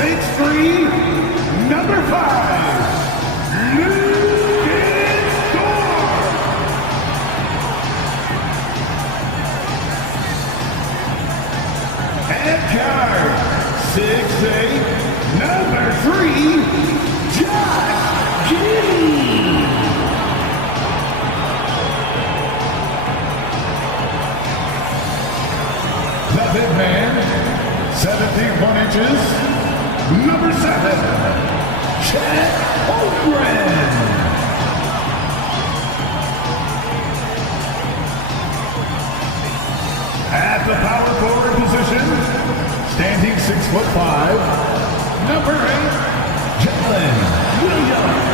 6'3", number 5, and guard, 6'8", number 3, Josh Giddey. The big man, 71 inches, number 7, Chet Holmgren. At the power forward position, standing 6'5", number 8, Jalen Williams.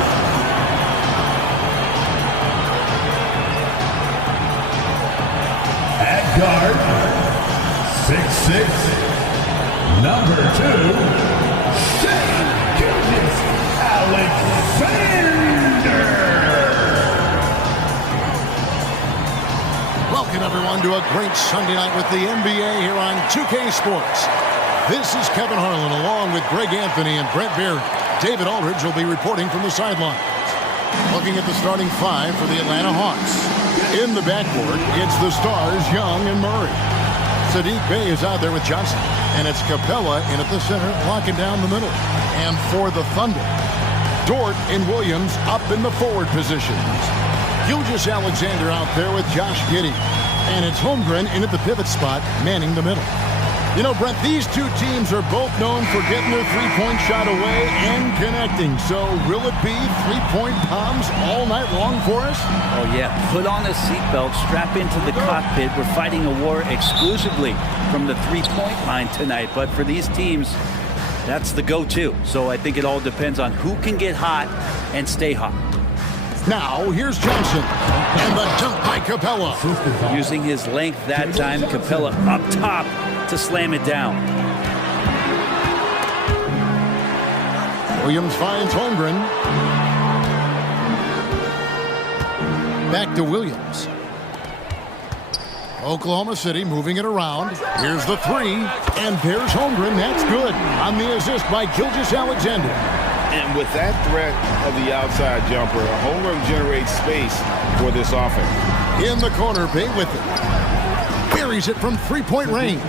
At guard, 6'6", number 2, Shea Gilgeous-Alexander. Welcome, everyone, to a great Sunday night with the NBA here on 2K Sports. This is Kevin Harlan along with Greg Anthony and Brett Berry. David Aldridge will be reporting from the sidelines. Looking at the starting 5 for the Atlanta Hawks. In the backcourt, it's the stars Young and Murray. Saddiq Bey is out there with Johnson, and it's Capella in at the center, locking down the middle. And for the Thunder, Dort and Williams up in the forward positions. Gilgeous-Alexander out there with Josh Giddey. And it's Holmgren in at the pivot spot, manning the middle. You know, Brett, these two teams are both known for getting their three-point shot away and connecting. So will it be three-point bombs all night long for us? Oh, yeah. Put on a seatbelt, strap into the cockpit. We're fighting a war exclusively from the three-point line tonight. But for these teams, that's the go-to. So I think it all depends on who can get hot and stay hot. Now, here's Johnson. And the dunk by Capella. Using his length that time, Capella up top to slam it down. Williams finds Holmgren. Back to Williams. Oklahoma City moving it around. Here's the 3. And there's Holmgren. That's good. On the assist by Gilgeous-Alexander. And with that threat of the outside jumper, Holmgren generates space for this offense. In the corner, Bey with it. Buries it from three-point range.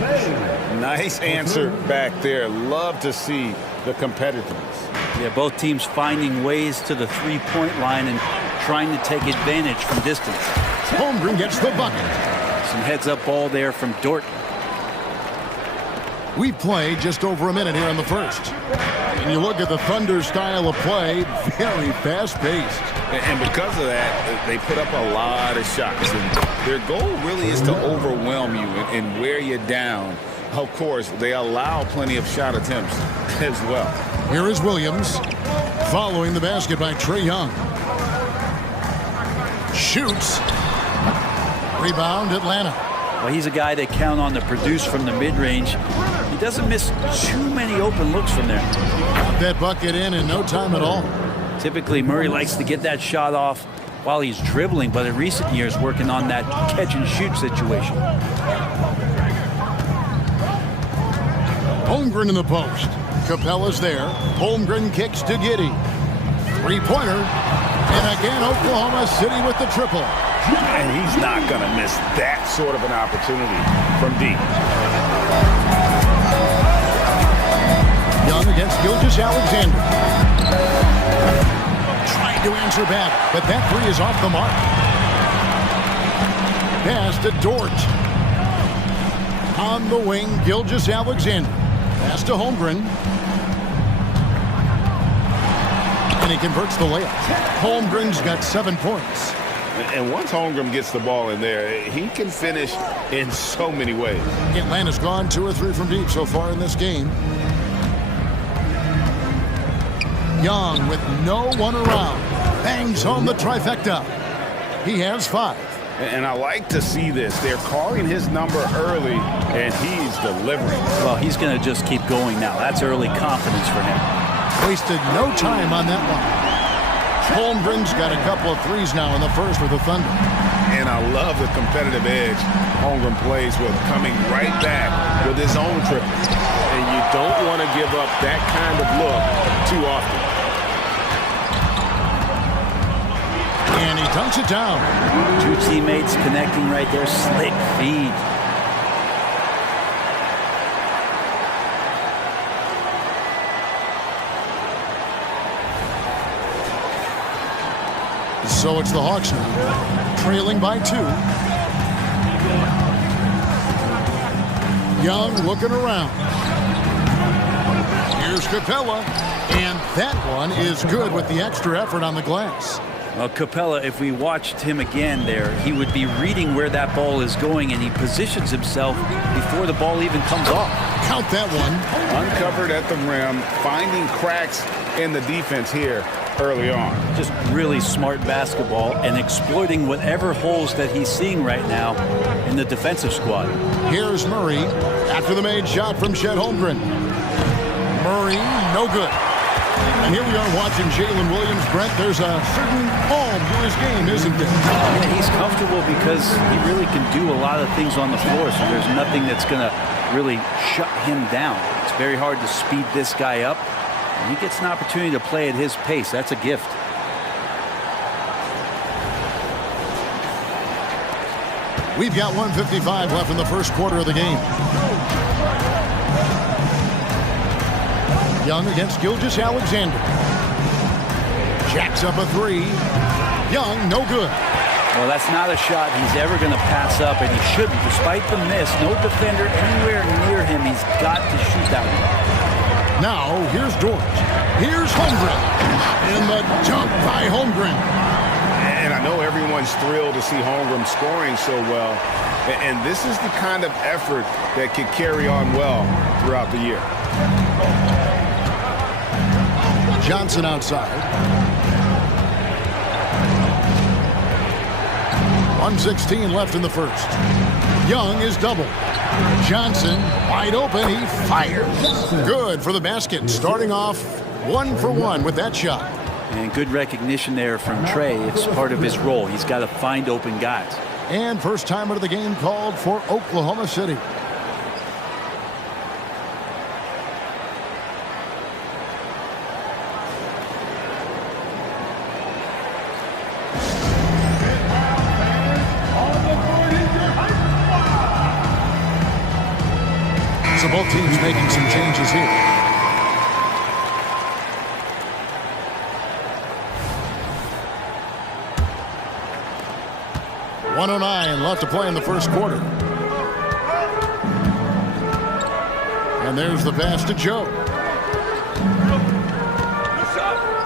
Nice answer back there. Love to see the competitiveness. Yeah, both teams finding ways to the three-point line and trying to take advantage from distance. Holmgren gets the bucket. Some heads-up ball there from Dort. We've played just over a minute here in the first. And you look at the Thunder style of play, very fast-paced. And because of that, they put up a lot of shots. And their goal really is to overwhelm you and wear you down. Of course, they allow plenty of shot attempts as well. Here is Williams, following the basket by Trae Young. Shoots. Rebound, Atlanta. Well, he's a guy they count on to produce from the mid-range. He doesn't miss too many open looks from there. Got that bucket in no time at all. Typically, Murray likes to get that shot off while he's dribbling, but in recent years, working on that catch-and-shoot situation. Holmgren in the post. Capella's there. Holmgren kicks to Giddey. Three-pointer. And again, Oklahoma City with the triple. And he's not going to miss that sort of an opportunity from deep. Young against Gilgeous-Alexander. Trying to answer back, but that 3 is off the mark. Pass to Dort. On the wing, Gilgeous-Alexander. Pass to Holmgren. And he converts the layup. Holmgren's got 7 points. And once Holmgren gets the ball in there, he can finish in so many ways. Atlanta's gone 2 or 3 from deep so far in this game. Young with no one around. Bangs home the trifecta. He has 5. And I like to see this. They're calling his number early, and he's delivering. Well, he's going to just keep going now. That's early confidence for him. Wasted no time on that one. Holmgren's got a couple of threes now in the first for the Thunder. And I love the competitive edge Holmgren plays with, coming right back with his own triple. And you don't want to give up that kind of look too often. And he dunks it down. Two teammates connecting right there. Slick feed. So it's the Hawks now, trailing by 2. Young looking around. Here's Capella, and that one is good with the extra effort on the glass. Well, Capella, if we watched him again there, he would be reading where that ball is going, and he positions himself before the ball even comes off. Count that one. Uncovered at the rim, finding cracks in the defense here early on. Just really smart basketball and exploiting whatever holes that he's seeing right now in the defensive squad. Here's Murray after the made shot from Chet Holmgren. Murray, no good. And here we are watching Jalen Williams. Brent, there's a certain calm to his game, isn't there? Yeah, he's comfortable because he really can do a lot of things on the floor, so there's nothing that's going to really shut him down. It's very hard to speed this guy up. And he gets an opportunity to play at his pace. That's a gift. We've got 1:55 left in the first quarter of the game. Young against Gilgeous-Alexander. Jacks up a 3. Young, no good. Well, that's not a shot he's ever going to pass up, and he shouldn't. Despite the miss, no defender anywhere near him. He's got to shoot that one. Now, here's George. Here's Holmgren. And the dunk by Holmgren. And I know everyone's thrilled to see Holmgren scoring so well. And this is the kind of effort that could carry on well throughout the year. Johnson outside. 1:16 left in the first. Young is doubled. Johnson wide open. He fires. Good for the basket. Starting off 1 for 1 with that shot. And good recognition there from Trey. It's part of his role. He's got to find open guys. And first time out of the game called for Oklahoma City. So both teams making some changes here. .109 left to play in the first quarter. And there's the pass to Joe.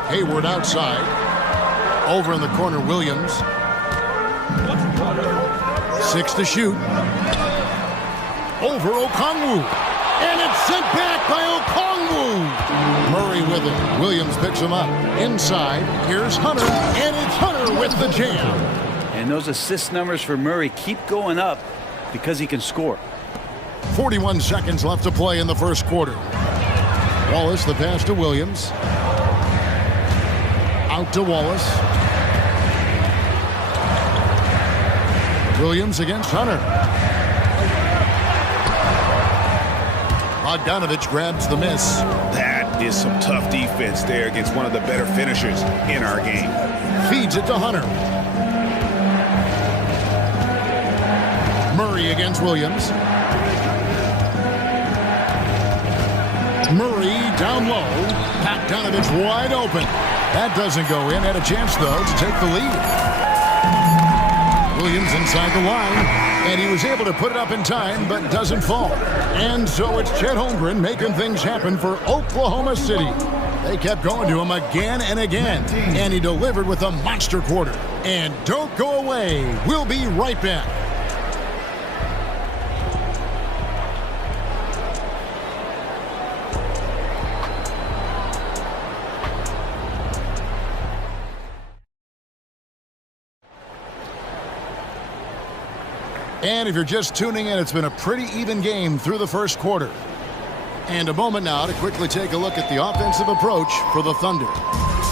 Hayward outside. Over in the corner, Williams. 6 to shoot. Over Okongwu. And it's sent back by Okongwu. Murray with it. Williams picks him up. Inside. Here's Hunter. And it's Hunter with the jam. And those assist numbers for Murray keep going up because he can score. 41 seconds left to play in the first quarter. Wallace, the pass to Williams. Out to Wallace. Williams against Hunter. Bogdanovich grabs the miss. That is some tough defense there against one of the better finishers in our game. Feeds it to Hunter. Murray against Williams. Murray down low. Bogdanovich wide open. That doesn't go in. Had a chance, though, to take the lead. Williams inside the line. And he was able to put it up in time, but doesn't fall. And so it's Chet Holmgren making things happen for Oklahoma City. They kept going to him again and again. And he delivered with a monster quarter. And don't go away. We'll be right back. And if you're just tuning in, it's been a pretty even game through the first quarter. And a moment now to quickly take a look at the offensive approach for the Thunder.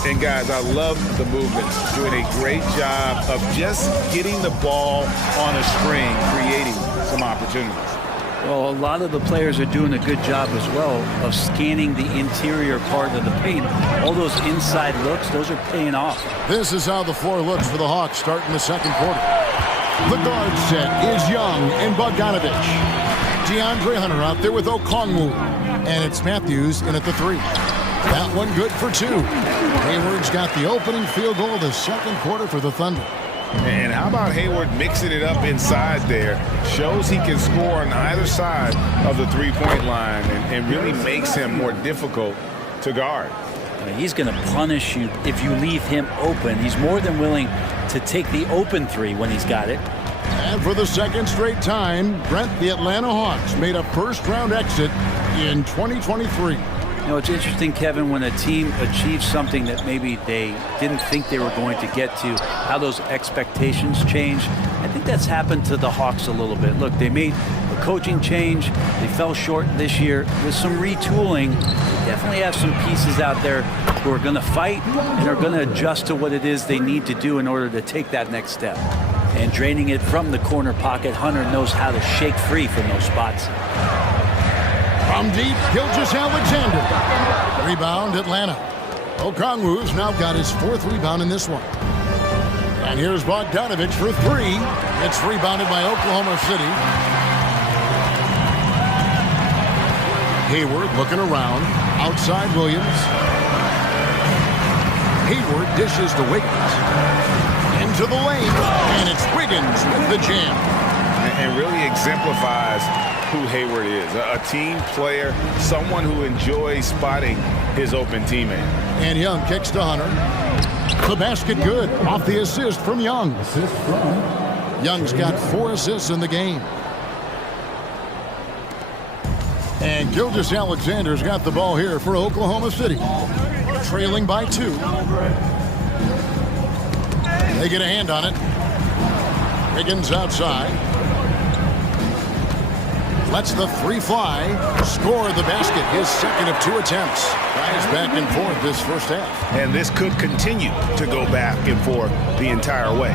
And guys, I love the movements. Doing a great job of just getting the ball on a string, creating some opportunities. Well, a lot of the players are doing a good job as well of scanning the interior part of the paint. All those inside looks, those are paying off. This is how the floor looks for the Hawks starting the second quarter. The guard set is Young and Bogdanovich. DeAndre Hunter out there with Okongwu. And it's Matthews in at the 3. That one good for 2. Hayward's got the opening field goal of the second quarter for the Thunder. And how about Hayward mixing it up inside there? Shows he can score on either side of the three-point line and really makes him more difficult to guard. He's going to punish you if you leave him open. He's more than willing to take the open 3 when he's got it. And for the second straight time, Brent, the Atlanta Hawks made a first-round exit in 2023. You know, it's interesting, Kevin, when a team achieves something that maybe they didn't think they were going to get to, how those expectations change. I think that's happened to the Hawks a little bit. Look, they made a coaching change. They fell short this year. With some retooling, they definitely have some pieces out there who are going to fight and are going to adjust to what it is they need to do in order to take that next step. And draining it from the corner pocket, Hunter knows how to shake free from those spots. From deep, Gilgeous-Alexander. Rebound, Atlanta. Okongwu's now got his 4th rebound in this one. And here's Bogdanovich for 3. It's rebounded by Oklahoma City. Hayward looking around. Outside Williams. Hayward dishes to Wiggins. Into the lane. And it's Wiggins with the jam. And really exemplifies who Hayward is. A team player, someone who enjoys spotting his open teammate. And Young kicks to Hunter. The basket good off the assist from Young. Young's got 4 assists in the game. And Gilgeous-Alexander's got the ball here for Oklahoma City. Trailing by 2. They get a hand on it. Wiggins outside. Lets the 3 fly. Score the basket. His second of 2 attempts. Guys back and forth this first half. And this could continue to go back and forth the entire way.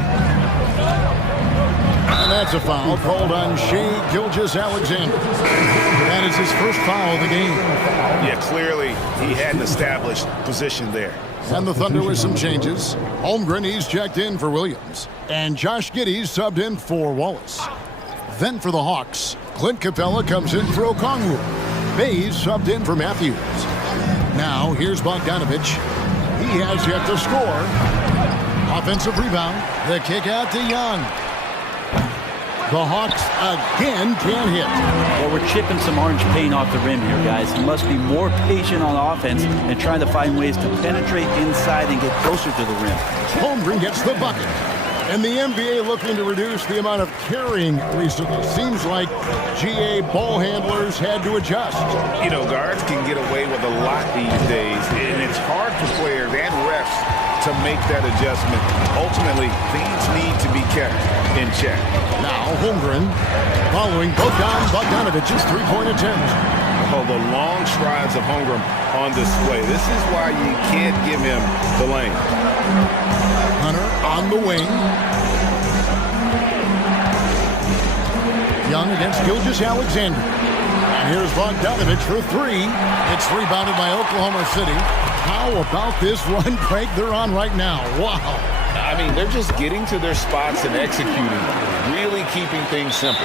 And that's a foul called on Shai Gilgeous-Alexander. That is his first foul of the game. Yeah, clearly he had an established position there. And the Thunder with some changes. Holmgren, he's checked in for Williams. And Josh Giddey's subbed in for Wallace. Then for the Hawks, Clint Capella comes in for Okongwu. Bays subbed in for Matthews. Now here's Bogdanovich. He has yet to score. Offensive rebound. The kick out to Young. The Hawks again can't hit. Well, we're chipping some orange paint off the rim here, guys. He must be more patient on offense and trying to find ways to penetrate inside and get closer to the rim. Holmgren gets the bucket. And the NBA looking to reduce the amount of carrying recently. Seems like GA ball handlers had to adjust. You know, guards can get away with a lot these days, and it's hard for players and refs to make that adjustment. Ultimately, things need to be kept in check. Now Holmgren following Bogdanovich's 3-point attempt. Oh, the long strides of Holmgren on display. This is why you can't give him the lane. Hunter on the wing. Young against Gilgeous-Alexander. And here's Bogdanovich for 3. It's rebounded by Oklahoma City. How about this run break they're on right now? Wow. I mean, they're just getting to their spots and executing, really keeping things simple.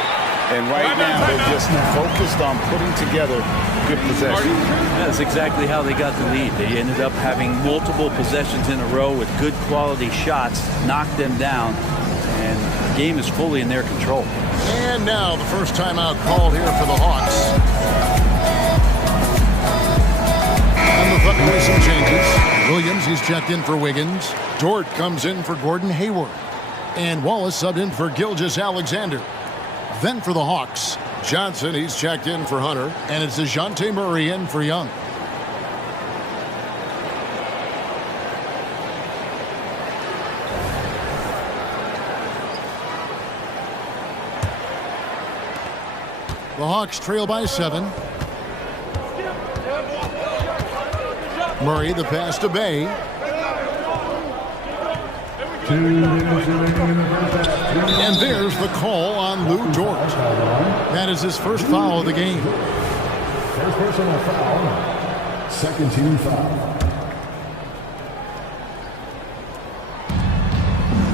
And right now, they're just focused on putting together good possession. That's exactly how they got the lead. They ended up having multiple possessions in a row with good quality shots, knocked them down, and the game is fully in their control. And now the first timeout called here for the Hawks. And the Thunder with some changes. Williams, he's checked in for Wiggins. Dort comes in for Gordon Hayward. And Wallace subbed in for Gilgeous-Alexander. Then for the Hawks, Johnson, he's checked in for Hunter. And it's DeJounte Murray in for Young. The Hawks trail by 7. Murray, the pass to Bay. And there's the call on Lou Dort. That is his first foul of the game. First personal foul. Second team foul.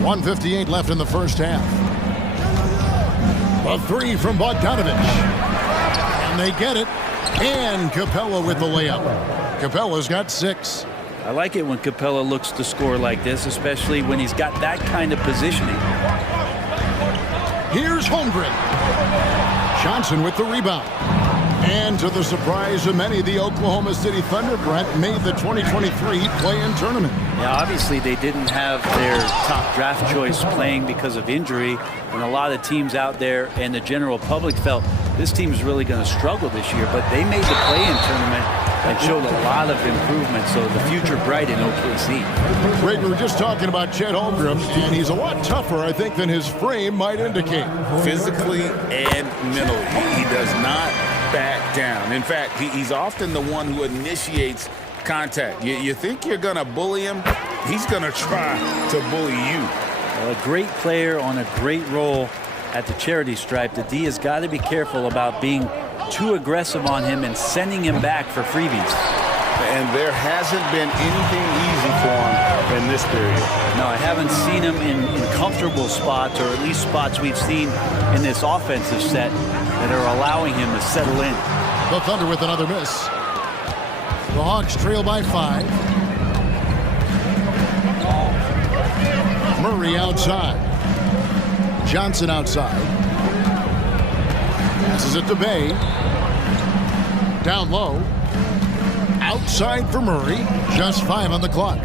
1:58 left in the first half. A three from Bogdanovich. And they get it. And Capella with the layup. Capella's got 6. I like it when Capella looks to score like this, especially when he's got that kind of positioning. Here's Holmgren. Johnson with the rebound. And to the surprise of many, the Oklahoma City Thunder, Brent, made the 2023 play-in tournament. Yeah, obviously they didn't have their top draft choice playing because of injury, and a lot of teams out there and the general public felt this team's really going to struggle this year, but they made the play-in tournament and showed a lot of improvement, so the future bright in OKC. Greg, we were just talking about Chet Holmgren, and he's a lot tougher, I think, than his frame might indicate. Physically and mentally, he does not back down. In fact, he's often the one who initiates contact. You think you're going to bully him, he's going to try to bully you. Well, a great player on a great role at the charity stripe. The D has got to be careful about being too aggressive on him and sending him back for freebies. And there hasn't been anything easy for him in this period. No, I haven't seen him in comfortable spots, or at least spots we've seen in this offensive set that are allowing him to settle in. The Thunder with another miss. The Hawks trail by 5. Murray outside. Johnson outside. Passes it to Bay. Down low. Outside for Murray. Just 5 on the clock.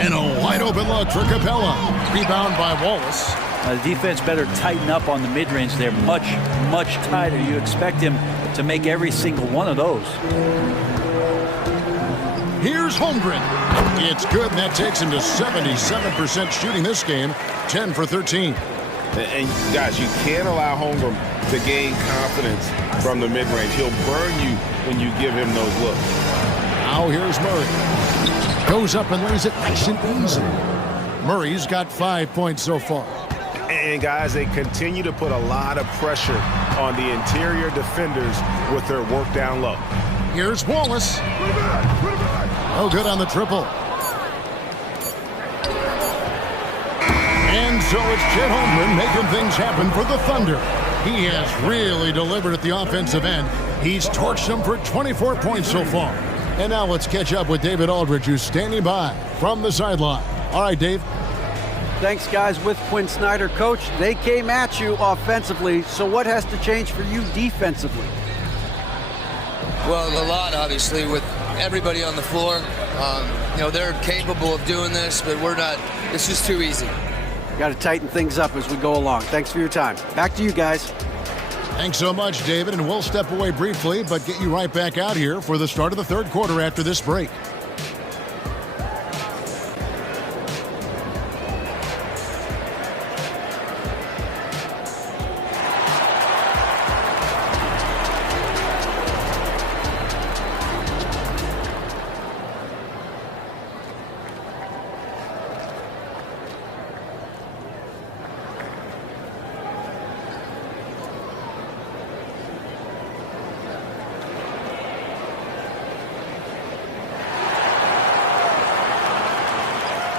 And a wide open look for Capella. Rebound by Wallace. The defense better tighten up on the mid-range. They're much, much tighter. You expect him to make every single one of those. Here's Holmgren. It's good, and that takes him to 77% shooting this game. 10 for 13. And guys, you can't allow Holmgren to gain confidence from the mid-range. He'll burn you when you give him those looks. Now here's Murray. Goes up and lays it nice and easy. Murray's got 5 points so far. And guys, they continue to put a lot of pressure on the interior defenders with their work down low. Here's Wallace. Oh, good on the triple. And so it's Chet Holmgren making things happen for the Thunder. He has really delivered at the offensive end. He's torched them for 24 points so far. And now let's catch up with David Aldridge, who's standing by from the sideline. All right, Dave. Thanks, guys. With Quinn Snyder, Coach, they came at you offensively, so what has to change for you defensively? Well, a lot, obviously, with everybody on the floor. You know, they're capable of doing this, but we're not. It's just too easy. Got to tighten things up as we go along. Thanks for your time. Back to you guys. Thanks so much, David, and we'll step away briefly, but get you right back out here for the start of the third quarter after this break.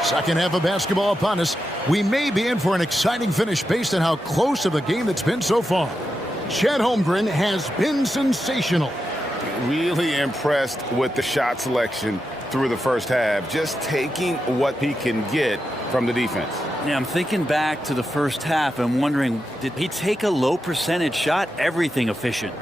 Second half of basketball upon us. We may be in for an exciting finish based on how close of a game it's been so far. Chet Holmgren has been sensational. Really impressed with the shot selection through the first half, just taking what he can get from the defense. Yeah, I'm thinking back to the first half and wondering, did he take a low percentage shot? Everything efficient.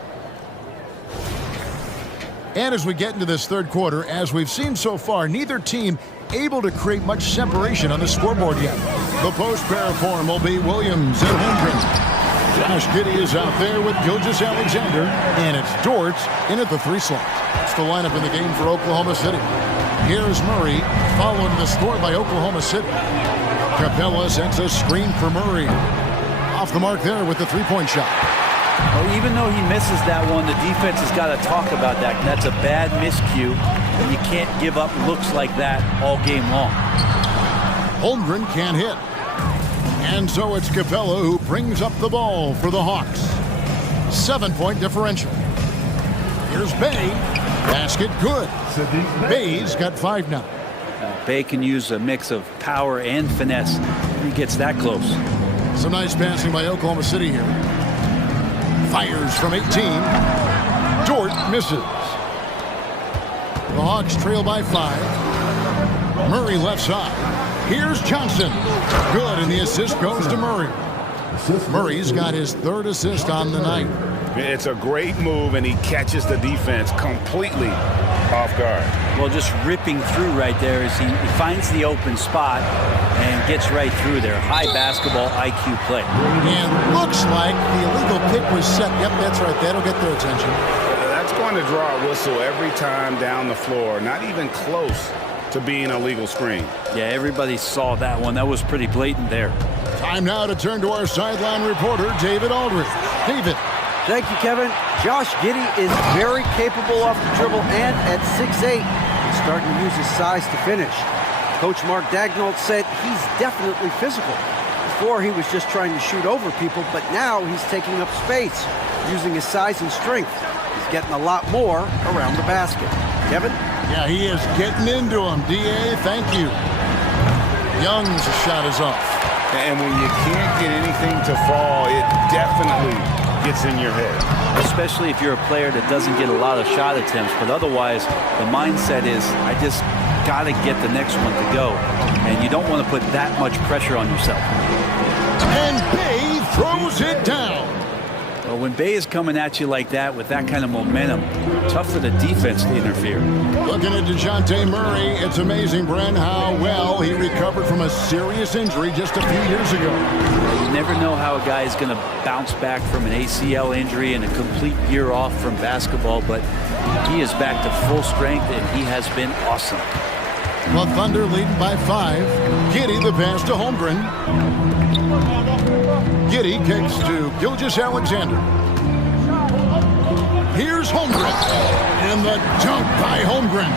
And as we get into this third quarter, as we've seen so far, neither team able to create much separation on the scoreboard yet. The post pair form will be Williams and Holmgren. Josh Giddey is out there with Gilgeous-Alexander, and it's Dort in at the 3 slot. That's the lineup in the game for Oklahoma City. Here's Murray, followed to the score by Oklahoma City. Capella sends a screen for Murray. Off the mark there with the 3-point shot. Well, even though he misses that one, the defense has got to talk about that. That's a bad miscue, and you can't give up looks like that all game long. Holmgren can't hit. And so it's Capella who brings up the ball for the Hawks. 7-point differential. Here's Bay. Basket good. Bay's got 5 now. Bay can use a mix of power and finesse. He gets that close. Some nice passing by Oklahoma City here. Fires from 18. Dort misses. The Hawks trail by 5. Murray left side. Here's Johnson. Good, and the assist goes to Murray. Murray's got his 3rd assist on the night. It's a great move, and he catches the defense completely off guard. Well, just ripping through right there as he finds the open spot and gets right through there. High basketball IQ play. And looks like the illegal pick was set. Yep, that's right. That'll get their attention. That's going to draw a whistle every time down the floor. Not even close to being a legal screen. Yeah, everybody saw that one. That was pretty blatant there. Time now to turn to our sideline reporter, David Aldridge. David. Thank you, Kevin. Josh Giddey is very capable off the dribble, and at 6'8", he's starting to use his size to finish. Coach Mark Daigneault said he's definitely physical. Before, he was just trying to shoot over people, but now he's taking up space, using his size and strength. He's getting a lot more around the basket. Kevin? Yeah, he is getting into him. D.A., thank you. Young's shot is off. And when you can't get anything to fall, it definitely gets in your head. Especially if you're a player that doesn't get a lot of shot attempts, but otherwise the mindset is, I just got to get the next one to go. And you don't want to put that much pressure on yourself. And Bay throws it down. Well, when Bay is coming at you like that with that kind of momentum, tough for the defense to interfere. Looking at DeJounte Murray, it's amazing, Bren, how well he recovered from a serious injury just a few years ago. You never know how a guy is going to bounce back from an ACL injury and a complete year off from basketball, but he is back to full strength, and he has been awesome. The Thunder leading by 5. Giddey the pass to Holmgren. Giddey kicks to Gilgeous-Alexander. Here's Holmgren. And the dunk by Holmgren.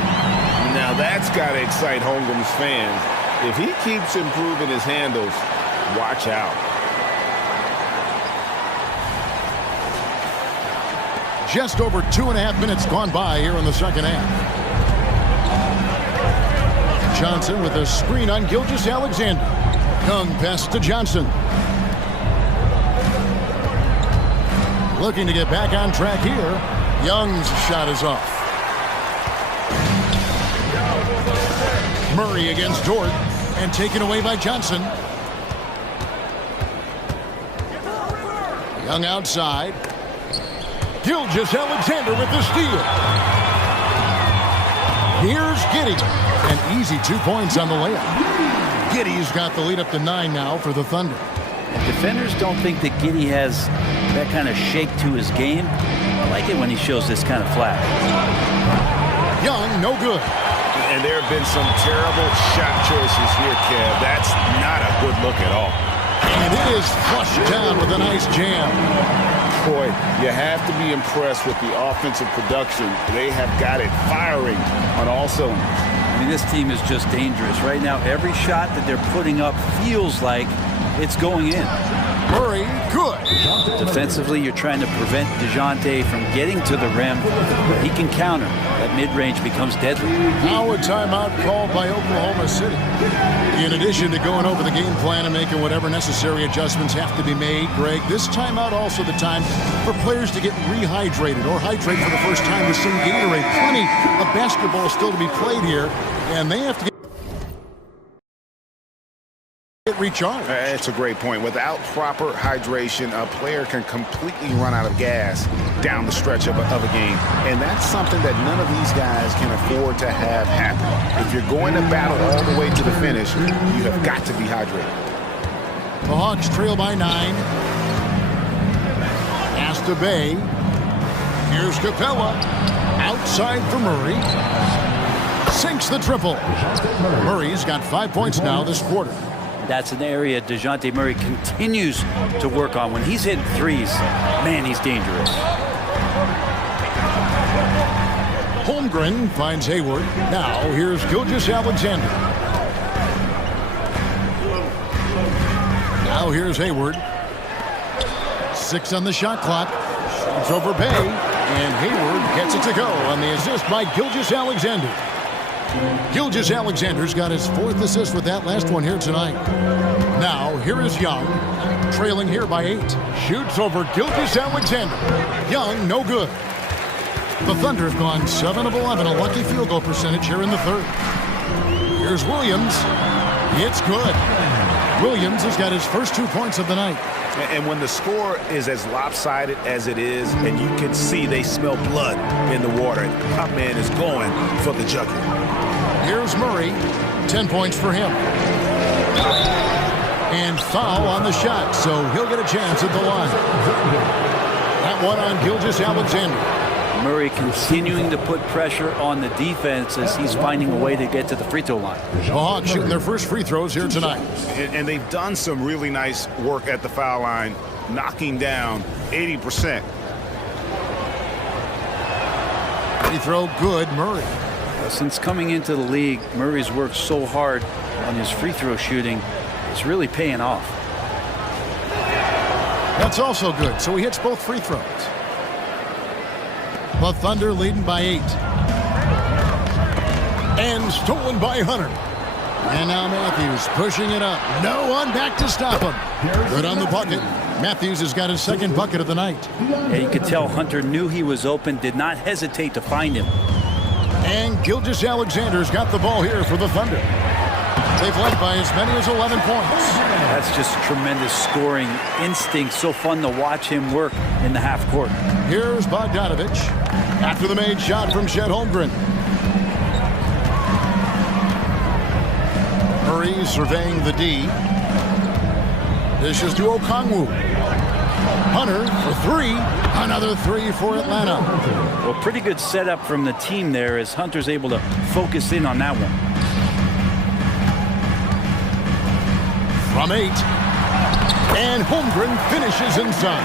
Now that's got to excite Holmgren's fans. If he keeps improving his handles, watch out. Just over 2.5 minutes gone by here in the second half. Johnson with a screen on Gilgeous-Alexander. Young pass to Johnson. Looking to get back on track here. Young's shot is off. Murray against Dort and taken away by Johnson. Young outside. Gilgeous-Alexander with the steal. Here's Giddey. An easy 2 points on the layup. Giddey's got the lead up to 9 now for the Thunder. Defenders don't think that Giddey has that kind of shake to his game. I like it when he shows this kind of flash. Young, no good. And there have been some terrible shot choices here, Kev. That's not a good look at all. And it is flushed down with a nice jam. Boy, you have to be impressed with the offensive production. They have got it firing on all cylinders. I mean, this team is just dangerous. Right now, every shot that they're putting up feels like it's going in. Murray, good. Defensively, you're trying to prevent DeJounte from getting to the rim. He can counter. That mid-range becomes deadly. Now a timeout called by Oklahoma City. In addition to going over the game plan and making whatever necessary adjustments have to be made, Greg, this timeout also the time for players to get rehydrated or hydrate for the first time with some Gatorade. Plenty of basketball still to be played here, and they have to get recharged. That's a great point. Without proper hydration, a player can completely run out of gas down the stretch of a game. And that's something that none of these guys can afford to have happen. If you're going to battle all the way to the finish, you have got to be hydrated. The Hawks trail by 9. Pass to Bay. Here's Capella. Outside for Murray. Sinks the triple. Murray's got 5 points now this quarter. That's an area DeJounte Murray continues to work on. When he's hitting threes, man, he's dangerous. Holmgren finds Hayward. Now here's Gilgeous-Alexander. Now here's Hayward. 6 on the shot clock. Shoots over Bay. And Hayward gets it to go on the assist by Gilgeous-Alexander. Gilgeous-Alexander's got his 4th assist with that last one here tonight. Now, here is Young, trailing here by 8. Shoots over Gilgeous-Alexander. Young, no good. The Thunder have gone 7 of 11, a lucky field goal percentage here in the 3rd. Here's Williams. It's good. Williams has got his first 2 points of the night. And when the score is as lopsided as it is, and you can see they smell blood in the water, top man is going for the jugular. Here's Murray. 10 points for him. And foul on the shot, so he'll get a chance at the line. That one on Gilgeous-Alexander. Murray continuing to put pressure on the defense as he's finding a way to get to the free throw line. The Hawks shooting their first free throws here tonight. And they've done some really nice work at the foul line, knocking down 80%. Free throw good, Murray. Since coming into the league, Murray's worked so hard on his free throw shooting. It's really paying off. That's also good, so he hits both free throws. The Thunder leading by 8. And stolen by Hunter. And now Matthews pushing it up. No one back to stop him. Good on the bucket. Matthews has got his 2nd bucket of the night. Yeah, you could tell Hunter knew he was open, did not hesitate to find him. And Gilgeous-Alexander's got the ball here for the Thunder. They've led by as many as 11 points. That's just tremendous scoring instinct. So fun to watch him work in the half court. Here's Bogdanovich after the made shot from Chet Holmgren. Murray surveying the D. This is to Okongwu. Hunter for 3. Another 3 for Atlanta. Well, pretty good setup from the team there as Hunter's able to focus in on that one. From 8. And Holmgren finishes inside.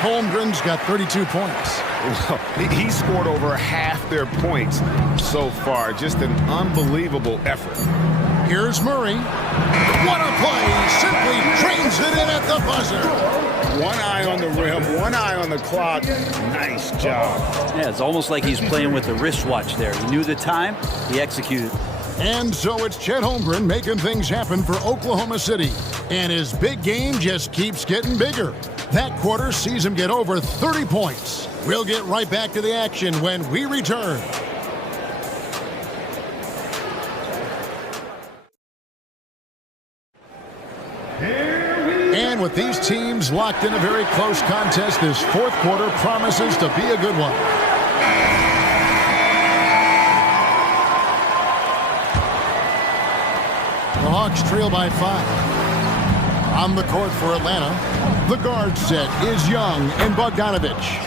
Holmgren's got 32 points. Well, he scored over half their points so far. Just an unbelievable effort. Here's Murray. What a play. Simply trains it in at the buzzer. One eye on the rim, one eye on the clock. Nice job. Yeah, it's almost like he's playing with a wristwatch there. He knew the time, he executed. And so it's Chet Holmgren making things happen for Oklahoma City. And his big game just keeps getting bigger. That quarter sees him get over 30 points. We'll get right back to the action when we return. And with these teams locked in a very close contest, this 4th quarter promises to be a good one. The Hawks trail by 5. On the court for Atlanta, the guard set is Young and Bogdanovich.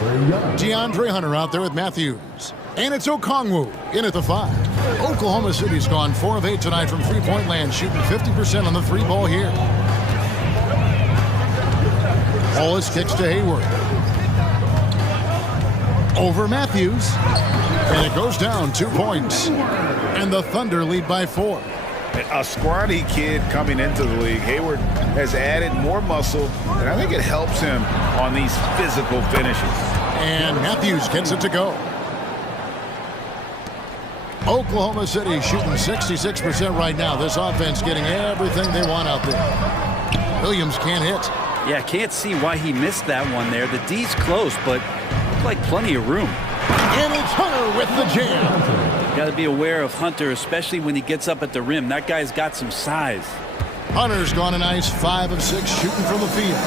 DeAndre Hunter out there with Matthews. And it's Okongwu in at the 5. Oklahoma City's gone 4 of 8 tonight from three-point land, shooting 50% on the 3-ball here. Wallace kicks to Hayward. Over Matthews. And it goes down 2 points. And the Thunder lead by 4. A scrawny kid coming into the league. Hayward has added more muscle, and I think it helps him on these physical finishes. And Matthews gets it to go. Oklahoma City shooting 66% right now. This offense getting everything they want out there. Williams can't hit. Yeah, can't see why he missed that one there. The D's close, but looked like plenty of room. And it's Hunter with the jam. Got to be aware of Hunter, especially when he gets up at the rim. That guy's got some size. Hunter's gone a nice 5 of 6 shooting from the field.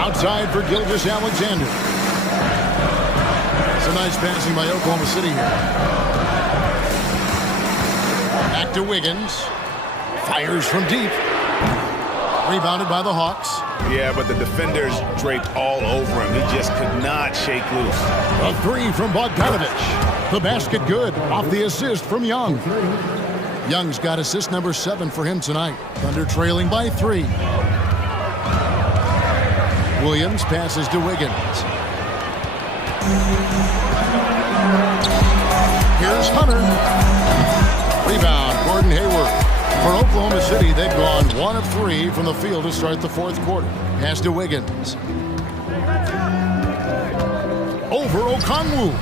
Outside for Gilgeous-Alexander. It's a nice passing by Oklahoma City here. Back to Wiggins. Fires from deep. Rebounded by the Hawks. Yeah, but the defenders draped all over him. He just could not shake loose. A 3 from Bogdanovich. The basket good off the assist from Young. Young's got assist number 7 for him tonight. Thunder trailing by 3. Williams passes to Wiggins. Here's Hunter. Rebound, Gordon Hayward. For Oklahoma City, they've gone 1 of 3 from the field to start the fourth quarter. Pass to Wiggins. Over Okongwu.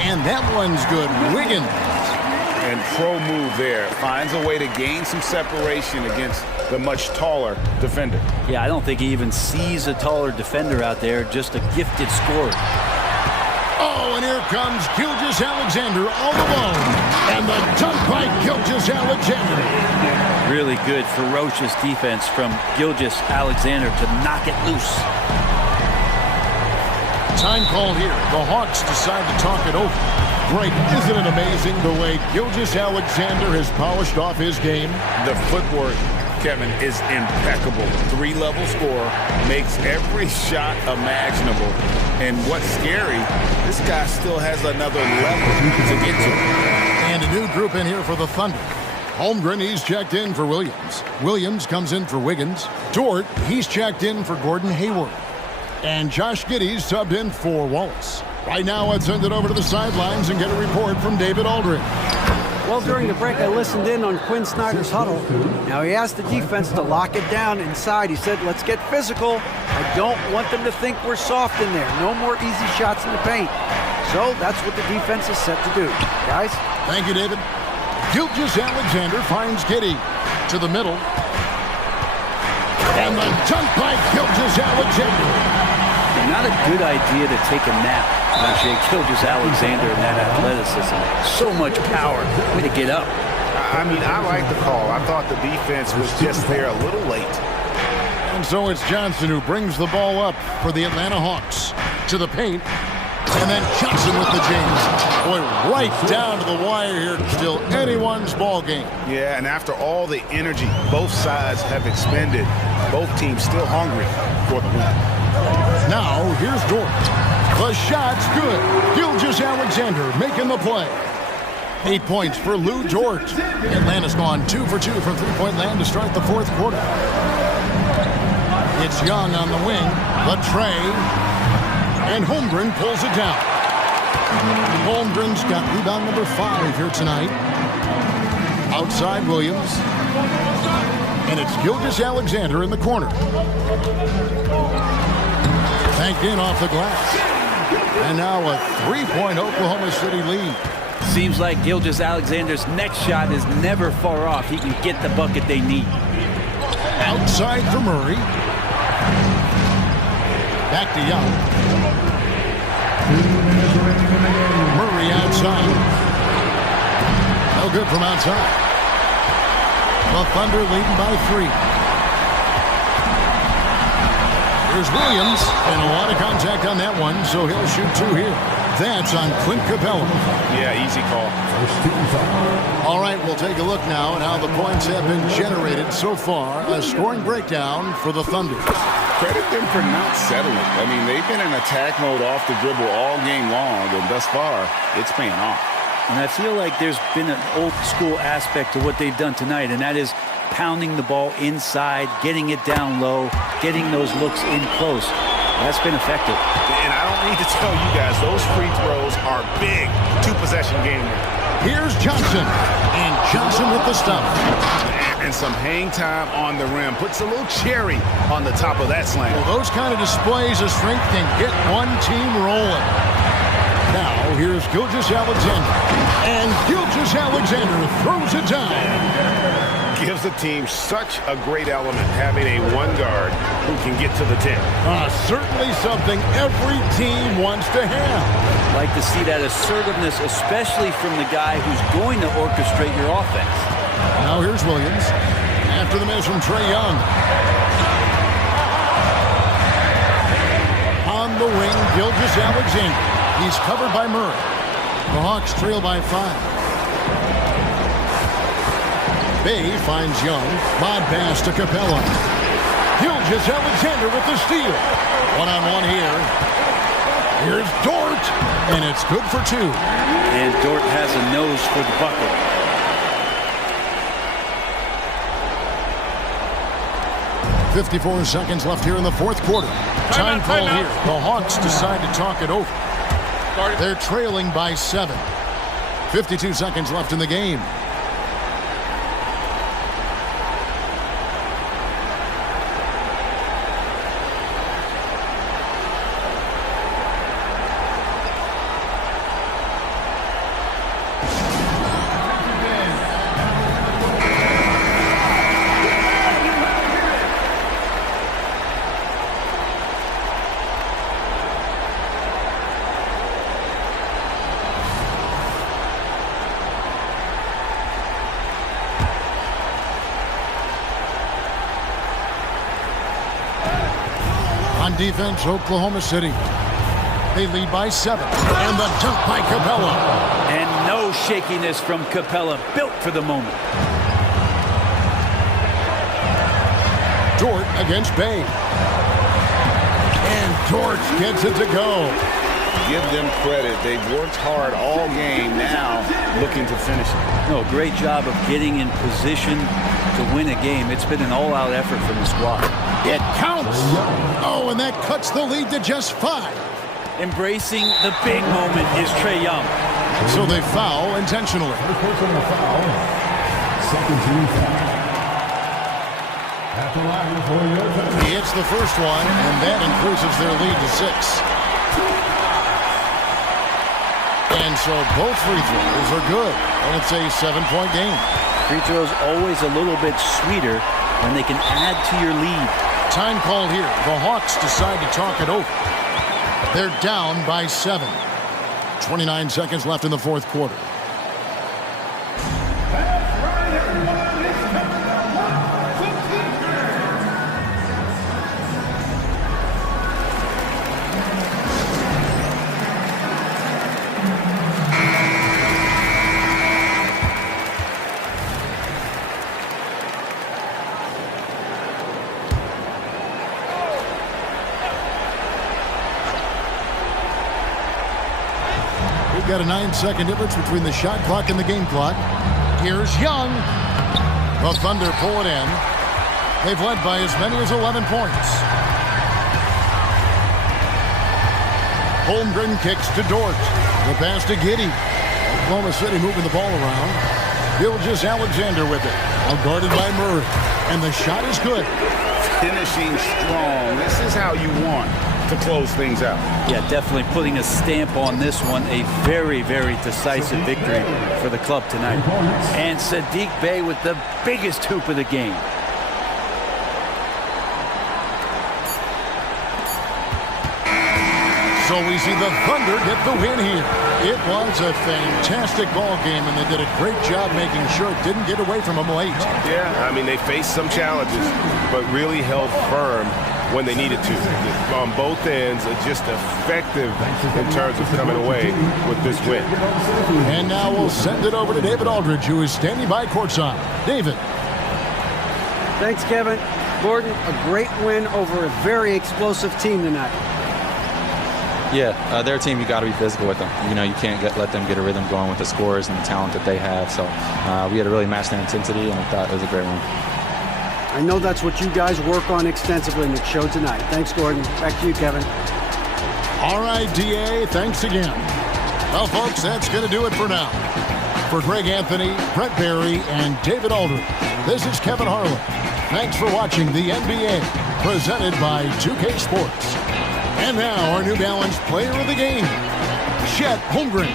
And that one's good. Wiggins. And pro move there. Finds a way to gain some separation against the much taller defender. Yeah, I don't think he even sees a taller defender out there. Just a gifted scorer. Oh, and here comes Gilgeous-Alexander all alone. And the dunk by Gilgeous-Alexander. Really good, ferocious defense from Gilgeous-Alexander to knock it loose. Time call here. The Hawks decide to talk it over. Greg, isn't it amazing the way Gilgeous-Alexander has polished off his game? The footwork, Kevin, is impeccable. 3-level scorer, makes every shot imaginable. And what's scary, this guy still has another level to get to. And a new group in here for the Thunder. Holmgren, he's checked in for Williams. Williams comes in for Wiggins. Dort, he's checked in for Gordon Hayward. And Josh Giddey's subbed in for Wallace. Right now, let's send it over to the sidelines and get a report from David Aldridge. Well, during the break, I listened in on Quinn Snyder's huddle. Now, he asked the defense to lock it down inside. He said, let's get physical. I don't want them to think we're soft in there. No more easy shots in the paint. So that's what the defense is set to do. Guys? Thank you, David. Gilgeous-Alexander finds Giddey to the middle. And the dunk by Gilgeous-Alexander. Not a good idea to take a nap on Shea Gilgeous-Alexander and that athleticism. So much power. Way to get up. I mean, I like the call. I thought the defense was just there a little late. And so it's Johnson who brings the ball up for the Atlanta Hawks to the paint. And then Johnson with the jam. Boy, right down to the wire here. Still anyone's ball game. Yeah, and after all the energy both sides have expended, both teams still hungry for the win. Now, here's Dort. The shot's good. Gilgeous-Alexander making the play. 8 points for Lou Dort. Atlanta's gone 2 for 2 from three-point land to start the fourth quarter. It's Young on the wing. The tray. And Holmgren pulls it down. Holmgren's got rebound number 5 here tonight. Outside Williams. And it's Gilgeous-Alexander in the corner. Banked in off the glass. And now a 3-point Oklahoma City lead. Seems like Gilgeous-Alexander's next shot is never far off. He can get the bucket they need. Outside for Murray. Back to Young. Murray outside. No good from outside. The Thunder leading by 3. Here's Williams, and a lot of contact on that one, so he'll shoot 2 here. That's on Clint Capella. Yeah, easy call. All right, we'll take a look now at how the points have been generated so far. A scoring breakdown for the Thunder. Credit them for not settling. I mean, they've been in attack mode off the dribble all game long, and thus far, it's paying off. And I feel like there's been an old school aspect to what they've done tonight, and that is pounding the ball inside, getting it down low, getting those looks in close. That's been effective. And I don't need to tell you guys, those free throws are big 2-possession game. Here's Johnson, and Johnson with the stuff. And some hang time on the rim. Puts a little cherry on the top of that slam. Well, those kind of displays of strength can get one team rolling. Now, here's Gilgeous-Alexander. And Gilgeous-Alexander throws it down. Gives the team such a great element having a one guard who can get to the 10. Certainly something every team wants to have. Like to see that assertiveness, especially from the guy who's going to orchestrate your offense. Now here's Williams. After the miss from Trae Young. On the wing, Gilgeous-Alexander. He's covered by Murray. The Hawks trail by 5. Bay finds Young. Lob pass to Capella. Gilgeous-Alexander with the steal. One-on-one here. Here's Dort. And it's good for 2. And Dort has a nose for the bucket. .54 seconds left here in the fourth quarter. Time call here. The Hawks decide to talk it over. They're trailing by 7. 52 seconds left in the game. On defense, Oklahoma City. They lead by 7. And the dunk by Capella. And no shakiness from Capella, built for the moment. Dort against Bay. And Dort gets it to go. Give them credit. They've worked hard all game, now looking to finish it. No, great job of getting in position to win a game. It's been an all-out effort from the squad. It counts. Oh, and that cuts the lead to just 5. Embracing the big moment is Trae Young. So they foul intentionally. Personal foul. Second team foul. At the line for your offense. He hits the first one, and that increases their lead to 6. And so both free throws are good, and it's a 7-point game. Free throws always a little bit sweeter when they can add to your lead. Time called here. The Hawks decide to talk it over. They're down by 7. 29 seconds left in the fourth quarter. Got a 9-second difference between the shot clock and the game clock. Here's Young. The Thunder pull it in. They've led by as many as 11 points. Holmgren kicks to Dort. The pass to Giddey. Oklahoma City moving the ball around. Gilgeous Alexander with it. Well guarded by Murray. And the shot is good. Finishing strong. This is how you want to close things out. Yeah, definitely putting a stamp on this one. A very, very decisive victory for the club tonight. And Saddiq Bey with the biggest hoop of the game. So we see the Thunder get the win here. It was a fantastic ball game, and they did a great job making sure it didn't get away from them late. Yeah, I mean, they faced some challenges, but really held firm when they needed to. On both ends, just effective in terms of coming away with this win. And now we'll send it over to David Aldridge, who is standing by courtside. David. Thanks, Kevin. Gordon, a great win over a very explosive team tonight. Yeah, their team, you got to be physical with them. You know, you can't let them get a rhythm going with the scores and the talent that they have. So we had to really match their intensity, and I thought it was a great win. I know that's what you guys work on extensively, and it showed tonight. Thanks, Gordon. Back to you, Kevin. All right, D.A., thanks again. Well, folks, that's going to do it for now. For Greg Anthony, Brett Barry, and David Aldridge, this is Kevin Harlan. Thanks for watching the NBA, presented by 2K Sports. And now, our New Balance player of the game, Chet Holmgren.